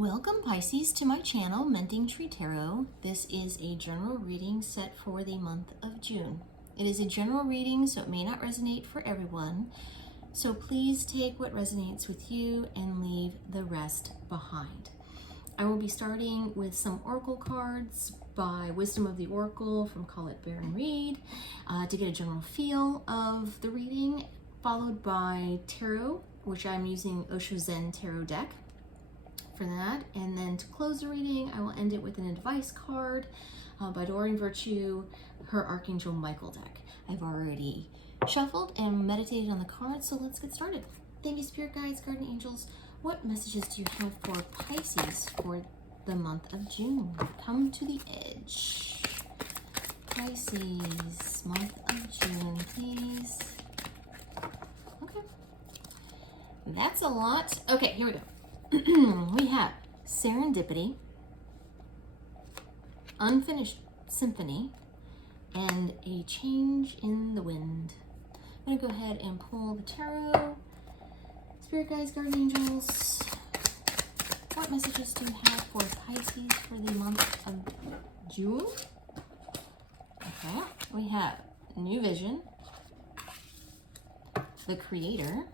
Welcome Pisces to my channel, Mending Tree Tarot. This is a general reading set for the month of June. It is a general reading, so it may not resonate for everyone. So please take what resonates with you and leave the rest behind. I will be starting with some oracle cards by Wisdom of the Oracle from Colette Baron Reed to get a general feel of the reading, followed by tarot, which I'm using Osho Zen Tarot deck for that. And then to close the reading, I will end it with an advice card by Doreen Virtue, her Archangel Michael deck. I've already shuffled and meditated on the cards, so let's get started. Thank you, Spirit Guides, Guardian Angels. What messages do you have for Pisces for the month of June? Come to the edge. Pisces, month of June, please. Okay. That's a lot. Okay, here we go. We have Serendipity, Unfinished Symphony, and a Change in the Wind. I'm going to go ahead and pull the tarot. Spirit Guides, Guardian Angels, what messages do you have for Pisces for the month of June? Okay, we have New Vision, the Creator,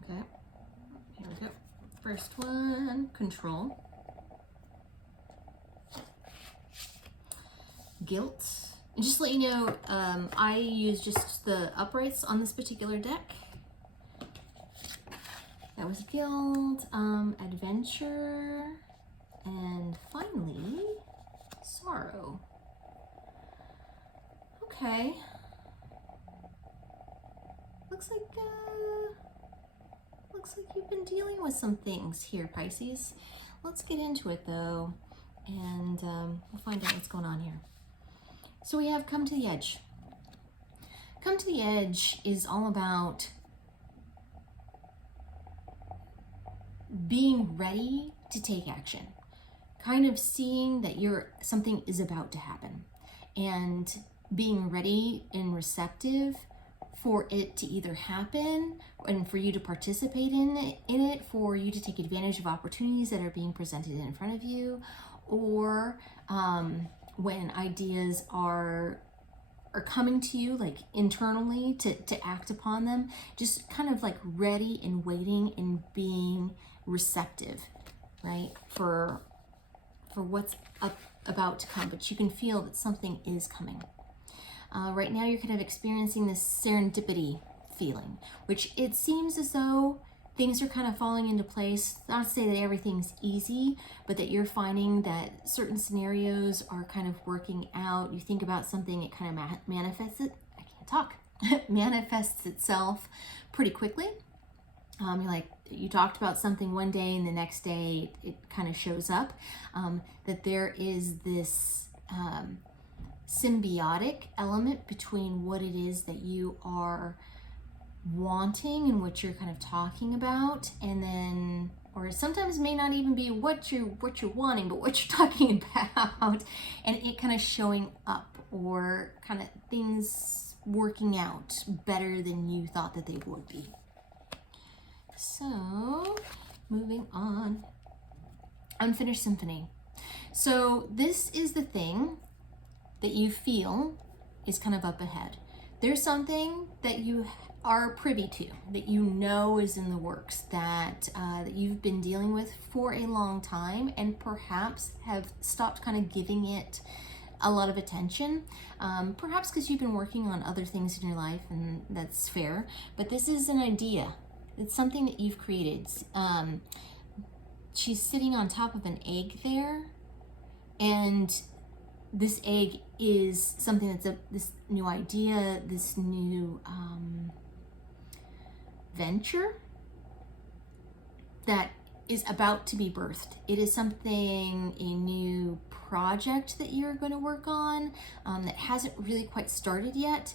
okay, here we go. First one, Control, Guilt. And just to let you know, I use just the uprights on this particular deck. That was Guilt, Adventure, and finally, Sorrow. Okay. Looks like you've been dealing with some things here, Pisces. Let's get into it though, and we'll find out what's going on here. So we have Come to the Edge. Come to the Edge is all about being ready to take action, kind of seeing that something is about to happen, and being ready and receptive for it to either happen and for you to participate in it, for you to take advantage of opportunities that are being presented in front of you, or when ideas are coming to you, like internally, to act upon them, just kind of like ready and waiting and being receptive, right, for what's about to come. But you can feel that something is coming. Right now you're kind of experiencing this serendipity feeling, which it seems as though things are kind of falling into place. Not to say that everything's easy, but that you're finding that certain scenarios are kind of working out. You think about something, it kind of manifests itself pretty quickly. You talked about something one day and the next day it kind of shows up. That there is this symbiotic element between what it is that you are wanting and what you're kind of talking about, and then, or sometimes may not even be what you're wanting, but what you're talking about, and it kind of showing up, or kind of things working out better than you thought that they would be. So moving on, Unfinished Symphony. So this is the thing that you feel is kind of up ahead. There's something that you are privy to, that you know is in the works, that you've been dealing with for a long time, and perhaps have stopped kind of giving it a lot of attention, perhaps because you've been working on other things in your life, and that's fair. But this is an idea. It's something that you've created. She's sitting on top of an egg there, and this egg is something that's this new idea, this new venture that is about to be birthed. It is something, a new project that you're going to work on that hasn't really quite started yet,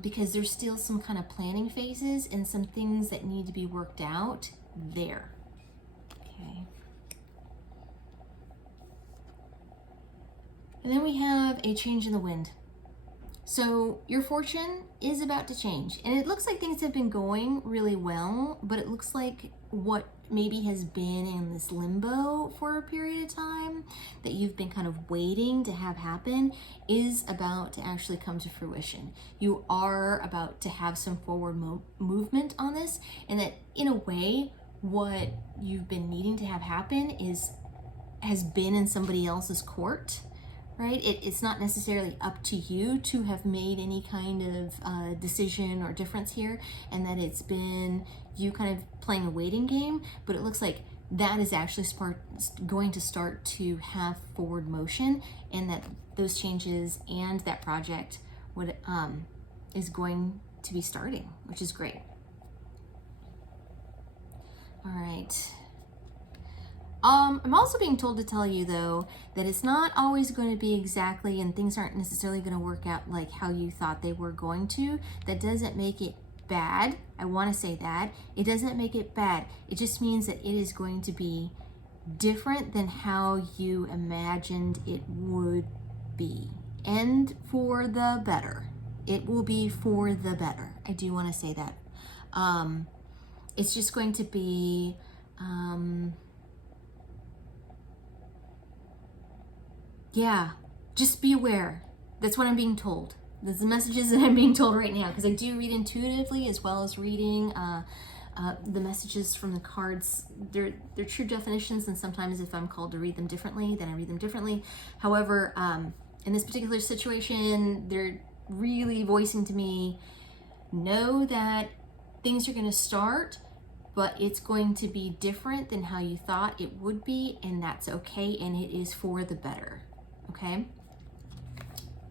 because there's still some kind of planning phases and some things that need to be worked out there. Okay. And then we have a change in the wind. So your fortune is about to change, and it looks like things have been going really well, but it looks like what maybe has been in this limbo for a period of time that you've been kind of waiting to have happen is about to actually come to fruition. You are about to have some forward movement on this, and that in a way what you've been needing to have happen has been in somebody else's court. Right? It's not necessarily up to you to have made any kind of decision or difference here, and that it's been you kind of playing a waiting game, but it looks like that is actually going to start to have forward motion, and that those changes and that project is going to be starting, which is great. All right. I'm also being told to tell you, though, that it's not always going to be exactly, and things aren't necessarily going to work out like how you thought they were going to. That doesn't make it bad. I want to say that. It doesn't make it bad. It just means that it is going to be different than how you imagined it would be. And for the better. It will be for the better. I do want to say that. It's just going to be... yeah, just be aware. That's what I'm being told. That's the messages that I'm being told right now, because I do read intuitively as well as reading the messages from the cards. They're true definitions, and sometimes if I'm called to read them differently, then I read them differently. However, in this particular situation, they're really voicing to me, know that things are going to start, but it's going to be different than how you thought it would be, and that's okay, and it is for the better. Okay,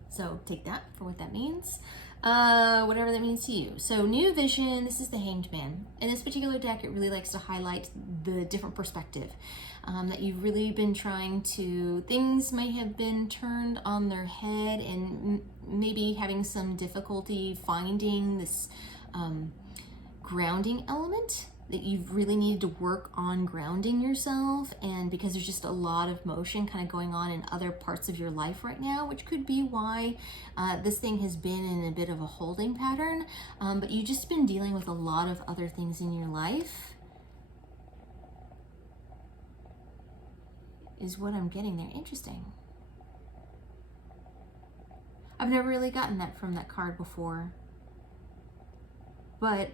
so take that for what that means, whatever that means to you. So new vision, this is the Hanged Man. In this particular deck, it really likes to highlight the different perspective that you've really been trying to, things may have been turned on their head, and maybe having some difficulty finding this grounding element, that you've really needed to work on grounding yourself, and because there's just a lot of motion kind of going on in other parts of your life right now, which could be why this thing has been in a bit of a holding pattern, but you've just been dealing with a lot of other things in your life, is what I'm getting there. Interesting. I've never really gotten that from that card before, but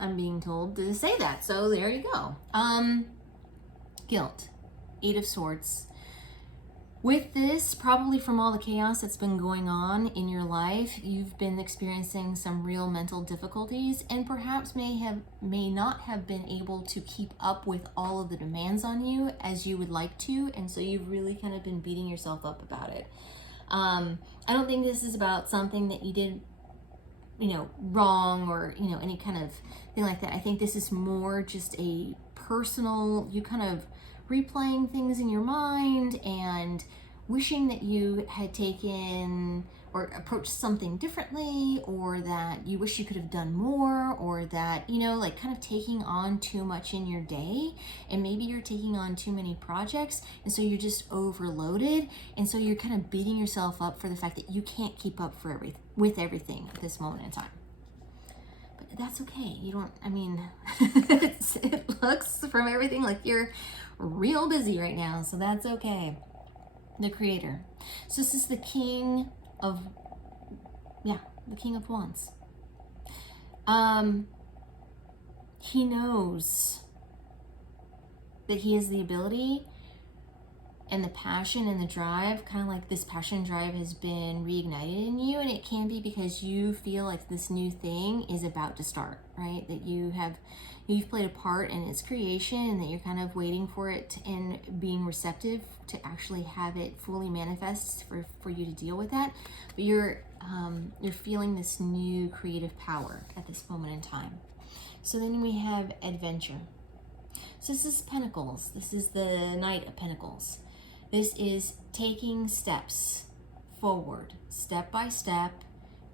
I'm being told to say that, so there you go. Guilt, 8 of Swords. With this, probably from all the chaos that's been going on in your life, you've been experiencing some real mental difficulties, and perhaps may not have been able to keep up with all of the demands on you as you would like to, and so you've really kind of been beating yourself up about it. I don't think this is about something that you did wrong, or any kind of thing like that. I think this is more just a personal, you kind of replaying things in your mind and wishing that you had taken or approached something differently, or that you wish you could have done more, or that like kind of taking on too much in your day, and maybe you're taking on too many projects, and so you're just overloaded, and so you're kind of beating yourself up for the fact that you can't keep up with everything at this moment in time. But that's okay. It looks from everything like you're real busy right now, so that's okay. The Creator. So this is the King of Wands. He knows that he has the ability and the passion and the drive, kind of like this passion drive has been reignited in you, and it can be because you feel like this new thing is about to start, right? That you've played a part in its creation, and that you're kind of waiting for it and being receptive to actually have it fully manifest for you to deal with that. But you're feeling this new creative power at this moment in time. So then we have adventure. So this is Pentacles. This is the Knight of Pentacles. This is taking steps forward, step by step,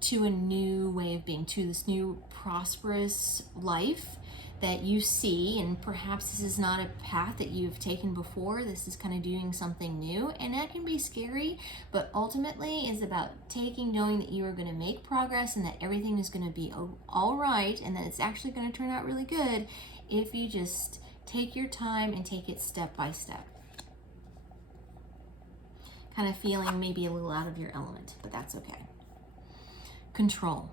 to a new way of being, to this new prosperous life that you see. And perhaps this is not a path that you've taken before. This is kind of doing something new, and that can be scary, but ultimately it's about knowing that you are going to make progress and that everything is going to be all right, and that it's actually going to turn out really good if you just take your time and take it step by step. Kind of feeling maybe a little out of your element, but that's okay. Control.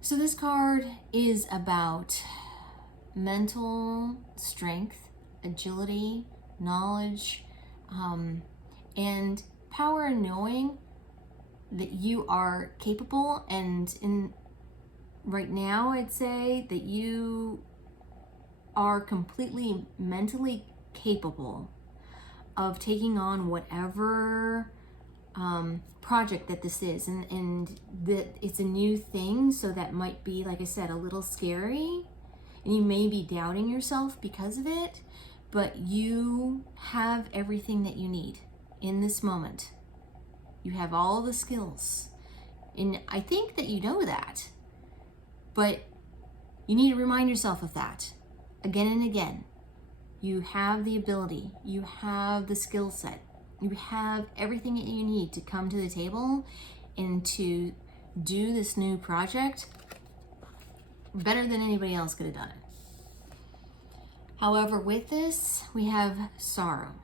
So this card is about mental strength, agility, knowledge, and power in knowing that you are capable. And right now, I'd say that you are completely mentally capable of taking on whatever project that this is, and that it's a new thing, so that might be, like I said, a little scary, and you may be doubting yourself because of it, but you have everything that you need in this moment. You have all the skills, and I think that you know that, but you need to remind yourself of that again and again. You have the ability, you have the skill set, you have everything that you need to come to the table and to do this new project better than anybody else could have done it. However, with this, we have sorrow.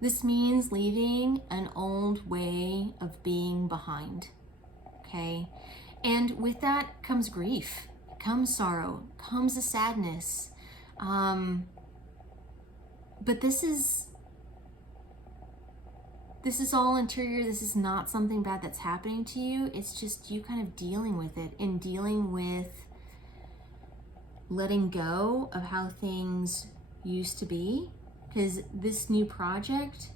This means leaving an old way of being behind, okay? And with that comes grief, comes sorrow, comes a sadness. But this is all interior. This is not something bad that's happening to you. It's just you kind of dealing with it and dealing with letting go of how things used to be. Because this new project,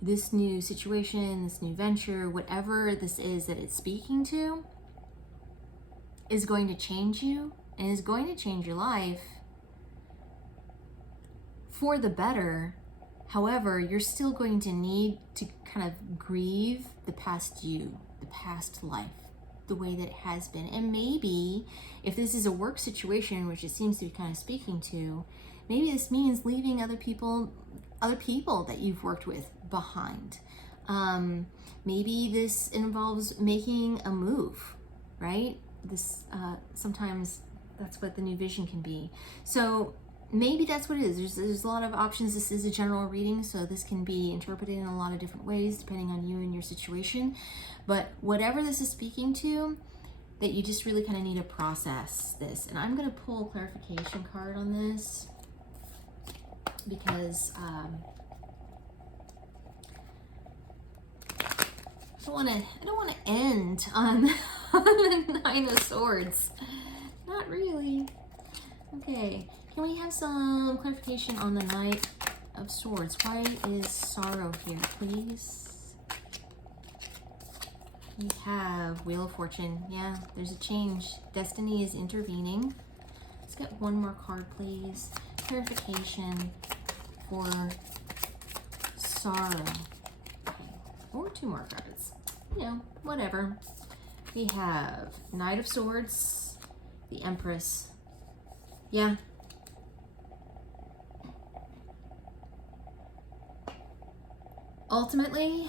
this new situation, this new venture, whatever this is that it's speaking to, is going to change you and is going to change your life for the better. However, you're still going to need to kind of grieve the past you, the past life, the way that it has been. And maybe if this is a work situation, which it seems to be kind of speaking to, maybe this means leaving other people that you've worked with behind. Maybe this involves making a move, right? This sometimes that's what the new vision can be. So maybe that's what it is. There's a lot of options. This is a general reading, so this can be interpreted in a lot of different ways depending on you and your situation. But whatever this is speaking to, that you just really kind of need to process this. And I'm going to pull a clarification card on this because I don't want to end on the Nine of Swords. Not really. Okay. Can we have some clarification on the Knight of Swords? Why is sorrow here, please? We have Wheel of Fortune. Yeah, there's a change. Destiny is intervening. Let's get one more card, please. Clarification for sorrow. Okay. Or two more cards. You know, whatever. We have Knight of Swords, the Empress. Yeah. Ultimately,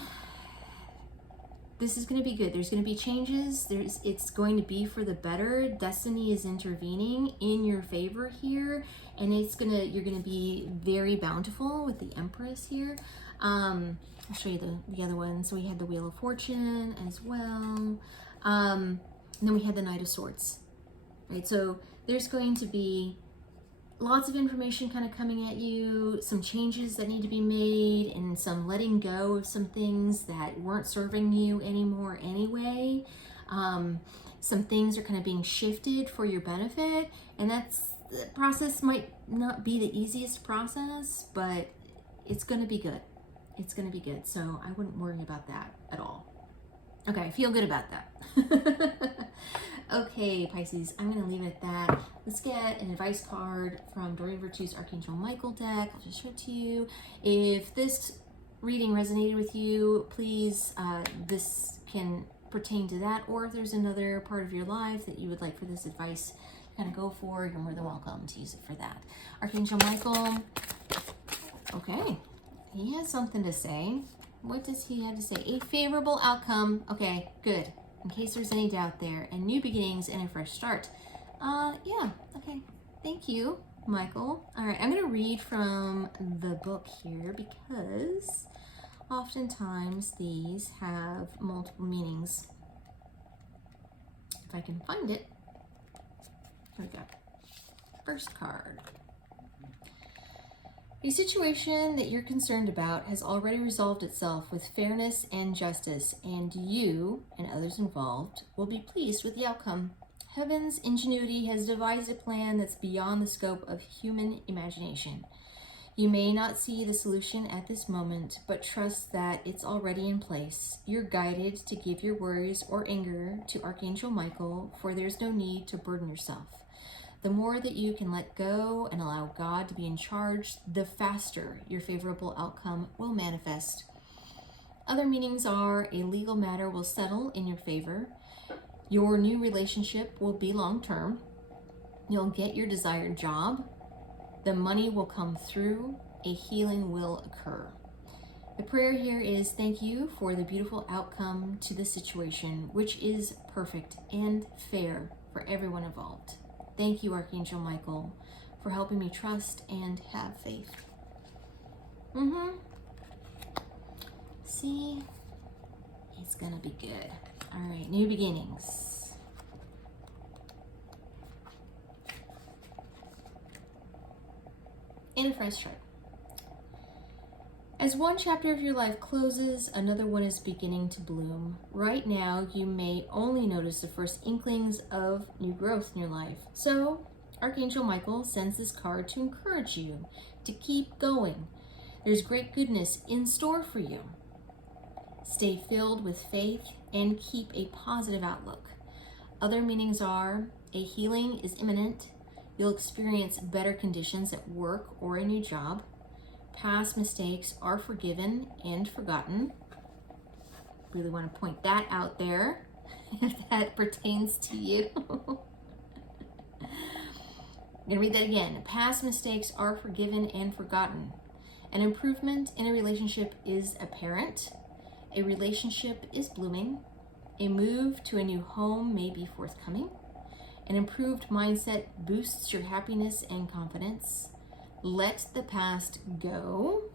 this is going to be good. There's going to be changes. It's going to be for the better. Destiny is intervening in your favor here, and you're going to be very bountiful with the Empress here. I'll show you the other ones. So we had the Wheel of Fortune as well. And then we had the Knight of Swords. Right? So there's going to be lots of information kind of coming at you, some changes that need to be made, and some letting go of some things that weren't serving you anymore anyway. Some things are kind of being shifted for your benefit, and the process might not be the easiest process, but it's going to be good. It's going to be good, so I wouldn't worry about that at all. Okay, I feel good about that. Okay, Pisces, I'm going to leave it at that. Let's get an advice card from Doreen Virtue's Archangel Michael deck. I'll just show it to you. If this reading resonated with you, please, this can pertain to that, or if there's another part of your life that you would like for this advice to kind of go for, you're more than welcome to use it for that. Archangel Michael, okay, he has something to say. What does he have to say? A favorable outcome. Okay, good. In case there's any doubt there. And new beginnings and a fresh start. Yeah, okay. Thank you, Michael. All right, I'm going to read from the book here because oftentimes these have multiple meanings. If I can find it. Here we go. First card. A situation that you're concerned about has already resolved itself with fairness and justice, and you and others involved will be pleased with the outcome. Heaven's ingenuity has devised a plan that's beyond the scope of human imagination. You may not see the solution at this moment, but trust that it's already in place. You're guided to give your worries or anger to Archangel Michael, for there's no need to burden yourself. The more that you can let go and allow God to be in charge, the faster your favorable outcome will manifest. Other meanings are a legal matter will settle in your favor. Your new relationship will be long-term. You'll get your desired job. The money will come through. A healing will occur. The prayer here is thank you for the beautiful outcome to the situation, which is perfect and fair for everyone involved. Thank you, Archangel Michael, for helping me trust and have faith. See, it's gonna be good. All right, new beginnings. In a fresh start. As one chapter of your life closes, another one is beginning to bloom. Right now, you may only notice the first inklings of new growth in your life. So, Archangel Michael sends this card to encourage you to keep going. There's great goodness in store for you. Stay filled with faith and keep a positive outlook. Other meanings are a healing is imminent. You'll experience better conditions at work or a new job. Past mistakes are forgiven and forgotten. Really want to point that out there if that pertains to you. I'm going to read that again. Past mistakes are forgiven and forgotten. An improvement in a relationship is apparent. A relationship is blooming. A move to a new home may be forthcoming. An improved mindset boosts your happiness and confidence. Let the past go.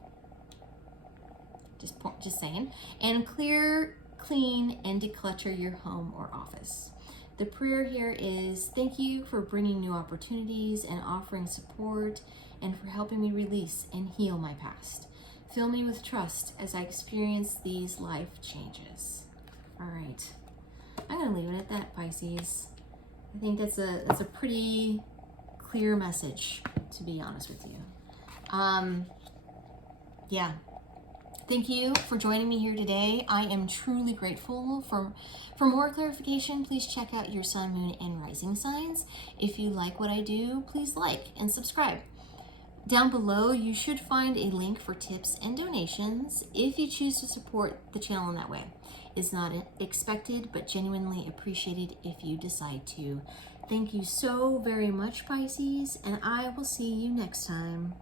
Just saying. And clear, clean, and declutter your home or office. The prayer here is thank you for bringing new opportunities and offering support and for helping me release and heal my past. Fill me with trust as I experience these life changes. All right. I'm going to leave it at that, Pisces. I think that's a pretty clear message, to be honest with you. Yeah. Thank you for joining me here today. I am truly grateful. For more clarification, please check out your sun, moon, and rising signs. If you like what I do, please like and subscribe. Down below, you should find a link for tips and donations if you choose to support the channel in that way. It's not expected, but genuinely appreciated if you decide to. Thank you so very much, Pisces, and I will see you next time.